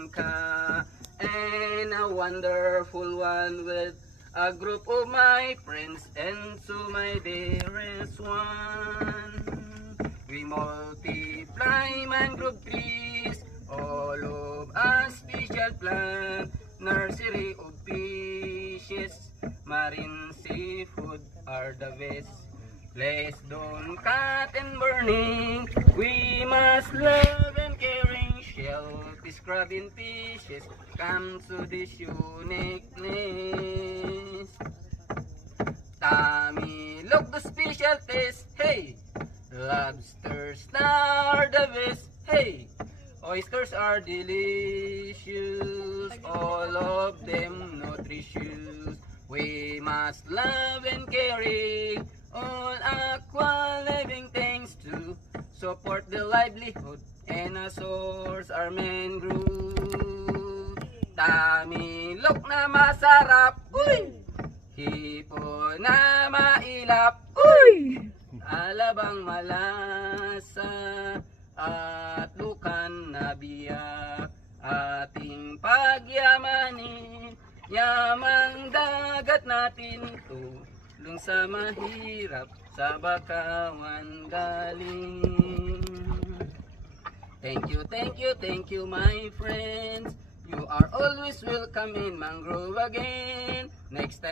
bangka, and a wonderful one with a group of my friends, and to my dearest one. We multiply mangrove trees, all of a special plant, nursery of fishes, marine seafood are the best. Let's don't cut and burning, we must love and caring. Shellfish, crab and fishes come to this uniqueness. Tummy, look the special taste, hey! Lobsters are the best, hey! Oysters are delicious, all of them nutritious. We must love and caring all aqua living things to support the livelihood, and a source are mangrove. Tamilok na masarap, uy! Hipon na mailap, uy! Alabang malasa at lukan na biyak, ating pagyamanin, yamang dagat natin, tulong sa mahirap, sa bakawan galing. Thank you my friends, you are always welcome in mangrove again. Next time